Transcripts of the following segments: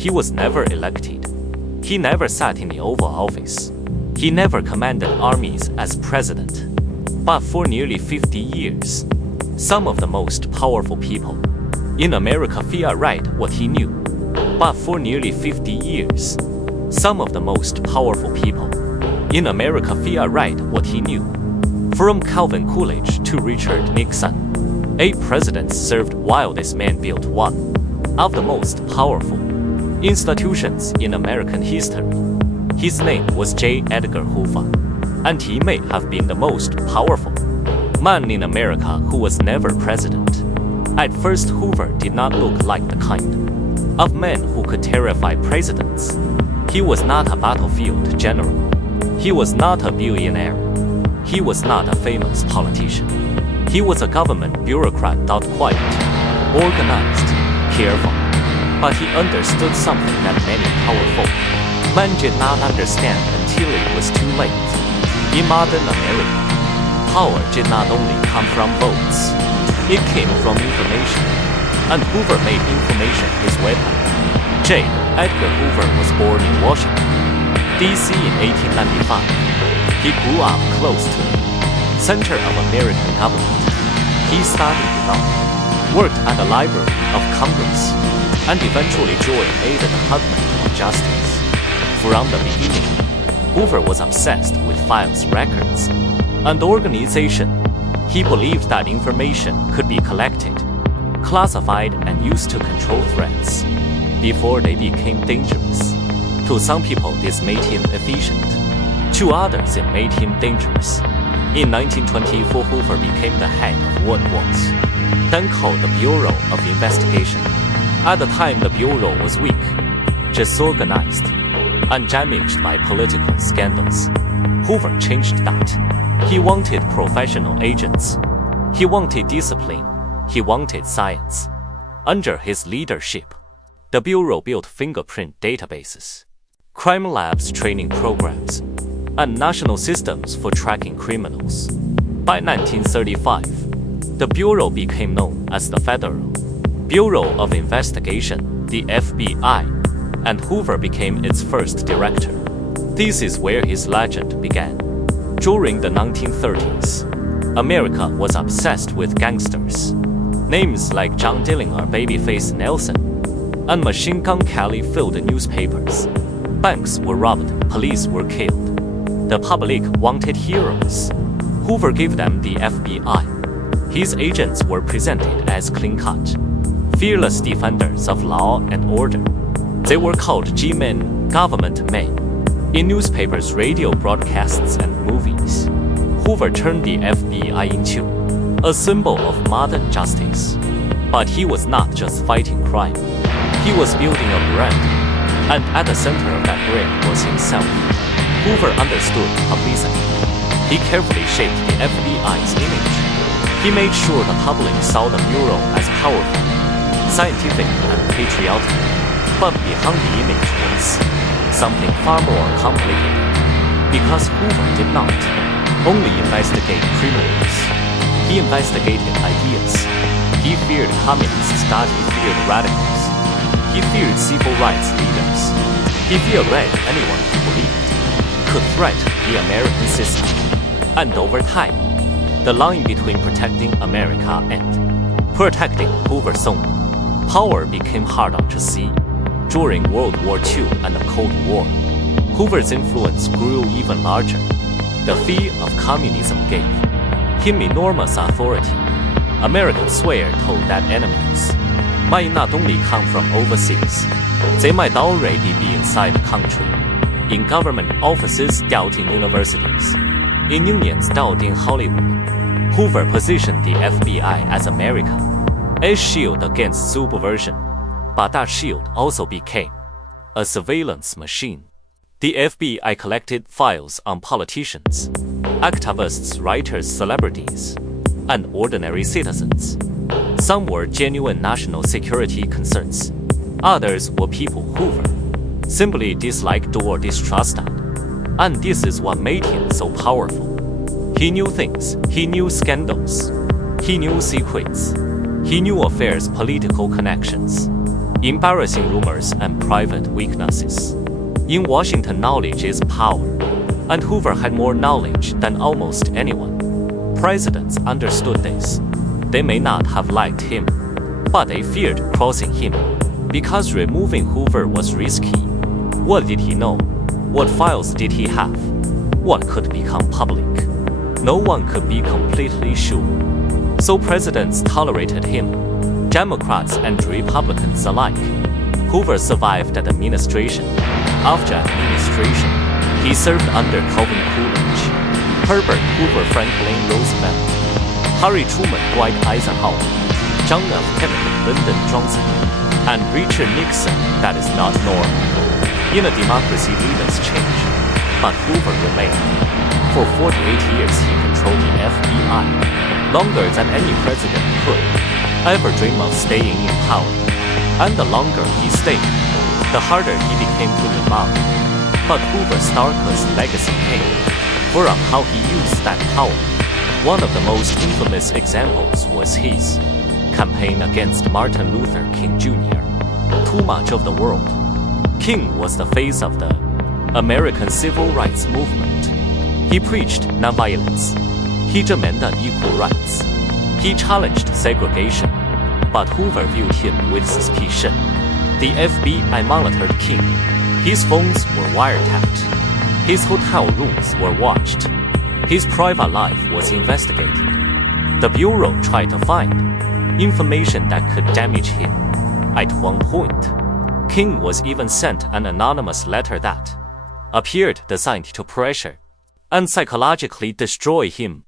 He was never elected. He never sat in the Oval Office. He never commanded armies as president. But for nearly 50 years, some of the most powerful people in America feared right what he knew. But for nearly 50 years, some of the most powerful people in America feared right what he knew. From Calvin Coolidge to Richard Nixon, 8 presidents served while this man built one of the most powerful institutions in American history. His name was J. Edgar Hoover, and he may have been the most powerful man in America who was never president. At first, Hoover did not look like the kind of man who could terrify presidents. He was not a battlefield general. He was not a billionaire. He was not a famous politician. He was a government bureaucrat, quiet, organized, careful. But he understood something that many powerful men did not understand until it was too late. In modern America, power did not only come from votes. It came from information, and Hoover made information his weapon. J. Edgar Hoover was born in Washington, D.C. in 1895. He grew up close to the center of American government. He studied law, worked at the Library of Congress, and eventually joined the Department of Justice. From the beginning, Hoover was obsessed with files, records, and organization. He believed that information could be collected, classified, and used to control threats before they became dangerous. To some people, this made him efficient. To others, it made him dangerous. In 1924, Hoover became the head of what was then called the Bureau of Investigation. At the time, the Bureau was weak, disorganized, and damaged by political scandals. Hoover changed that. He wanted professional agents. He wanted discipline. He wanted science. Under his leadership, the Bureau built fingerprint databases, crime labs, training programs, and national systems for tracking criminals. By 1935, the Bureau became known as the Federal Bureau of Investigation, the FBI, and Hoover became its first director. This is where his legend began. During the 1930s, America was obsessed with gangsters. Names like John Dillinger, Babyface Nelson, and Machine Gun Kelly filled the newspapers. Banks were robbed, police were killed. The public wanted heroes. Hoover gave them the FBI. His agents were presented as clean-cut, fearless defenders of law and order. They were called G-men, government men, in newspapers, radio broadcasts, and movies. Hoover turned the FBI into a symbol of modern justice. But he was not just fighting crime. He was building a brand, and at the center of that brand was himself. Hoover understood publicity. He carefully shaped the FBI's image. He made sure the public saw the Bureau as powerful, scientific, and patriotic. But behind the image was something far more complicated. Because Hoover did not only investigate criminals, he investigated ideas. He feared communists, he feared radicals. He feared civil rights leaders. He feared anyone he believed could threaten the American system. And over time, the line between protecting America and protecting Hoover's own power became harder to see. During World War II and the Cold War, Hoover's influence grew even larger. The fear of communism gave him enormous authority. Americans told that enemies might not only come from overseas, they might already be inside the country, in government offices, in universities, in unions, in Hollywood. Hoover positioned the FBI as America's shield against subversion, but that shield also became a surveillance machine. The FBI collected files on politicians, activists, writers, celebrities, and ordinary citizens. Some were genuine national security concerns. Others were people Hoover simply disliked or distrusted. And this is what made him so powerful. He knew things, he knew scandals, he knew secrets, he knew affairs, political connections. embarrassing rumors and private weaknesses. In Washington, knowledge is power, and Hoover had more knowledge than almost anyone. Presidents understood this. They may not have liked him, but they feared crossing him, because removing Hoover was risky. What did he know? What files did he have? What could become public? No one could be completely sure. So presidents tolerated him, Democrats and Republicans alike. Hoover survived the administration. After administration, he served under Calvin Coolidge, Herbert Hoover, Franklin Roosevelt, Harry Truman, Dwight Eisenhower, John F. Kennedy, Lyndon Johnson, and Richard Nixon. That is not normal. In a democracy, leaders change, but Hoover remained. For 48 years, he controlled the FBI, longer than any president could ever dream of staying in power. And the longer he stayed, the harder he became to live out. But Hoover's darkest legacy came from how he used that power. One of the most infamous examples was his campaign against Martin Luther King Jr. Too much of the world. King was the face of the American civil rights movement. He preached nonviolence. He demanded equal rights. He challenged segregation. But Hoover viewed him with suspicion. The FBI monitored King. His phones were wiretapped. His hotel rooms were watched. His private life was investigated. The Bureau tried to find information that could damage him. At one point, King was even sent an anonymous letter that appeared designed to pressure and psychologically destroy him.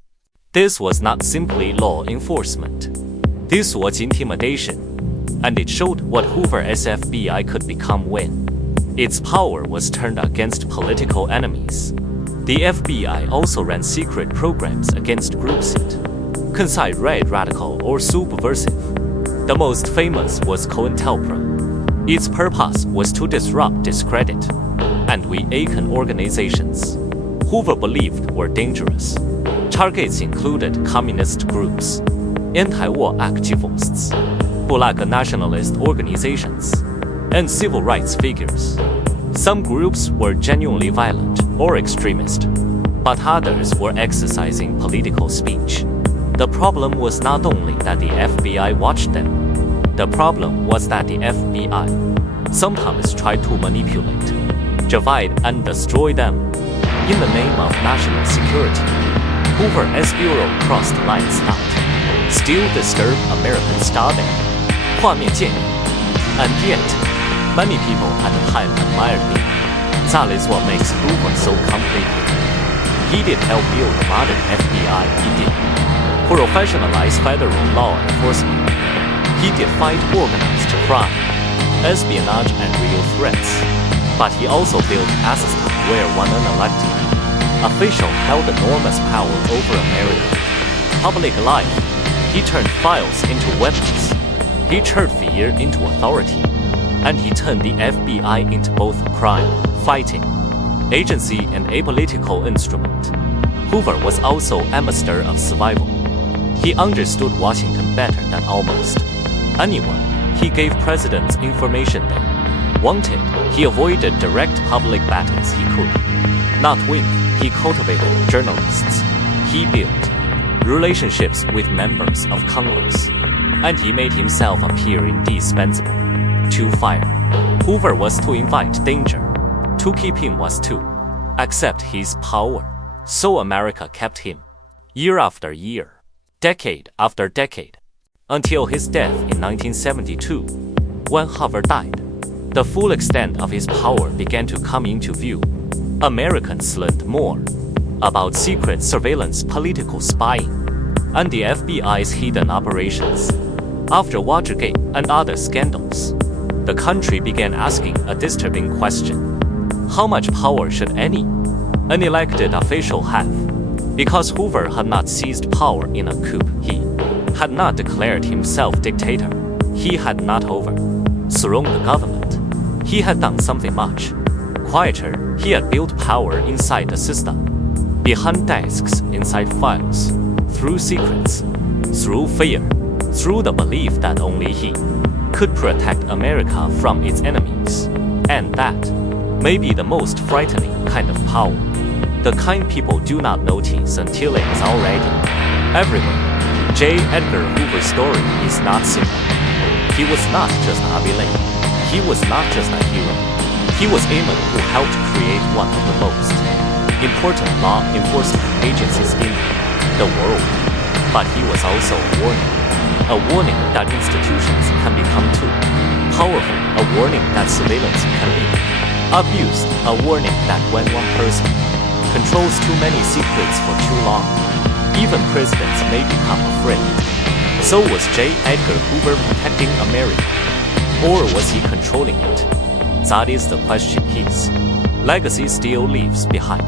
This was not simply law enforcement. This was intimidation, and it showed what Hoover's FBI could become when its power was turned against political enemies. The FBI also ran secret programs against groups considered red radical or subversive. The most famous was COINTELPRO. Its purpose was to disrupt, discredit, and weaken organizations Hoover believed were dangerous. Targets included communist groups, anti-war activists, black nationalist organizations, and civil rights figures. Some groups were genuinely violent or extremist, but others were exercising political speech. The problem was not only that the FBI watched them. The problem was that the FBI sometimes tried to manipulate, divide, and destroy them. In the name of national security, Hoover's bureau crossed lines that still disturb American study. 画面见 And yet, many people at the time admired him. That is what makes Hoover so complicated. He did help build the modern FBI. He did professionalize federal law enforcement. He did fight organized crime, espionage, and real threats. But he also built a system where one unelected official held enormous power over America. Public life. He turned files into weapons. He turned fear into authority. And he turned the FBI into both a crime, fighting agency and a political instrument. Hoover was also a master of survival. He understood Washington better than almost anyone. He gave presidents information they wanted. He avoided direct public battles he could not win. He cultivated journalists. He built relationships with members of Congress. And he made himself appear indispensable. To fire Hoover was to invite danger. To keep him was to accept his power. So America kept him, year after year, decade after decade, until his death in 1972. When Hoover died, the full extent of his power began to come into view. Americans learned more about secret surveillance, political spying, and the FBI's hidden operations. After Watergate and other scandals, the country began asking a disturbing question. How much power should an elected official have? Because Hoover had not seized power in a coup, he had not declared himself dictator, he had not overthrown the government. He had done something much quieter. He had built power inside the system, behind desks, inside files, through secrets, through fear, through the belief that only he could protect America from its enemies. And that may be the most frightening kind of power. The kind people do not notice until it is already everywhere. J. Edgar Hoover's story is not simple. He was not just a villain. He was not just a hero. He was a man who helped create one of the most important law enforcement agencies in the world. But he was also a warning that institutions can become too powerful, a warning that surveillance can be abused, a warning that when one person controls too many secrets for too long, even presidents may become afraid. So was J. Edgar Hoover protecting America? Or was he controlling it? That is the question his legacy still leaves behind.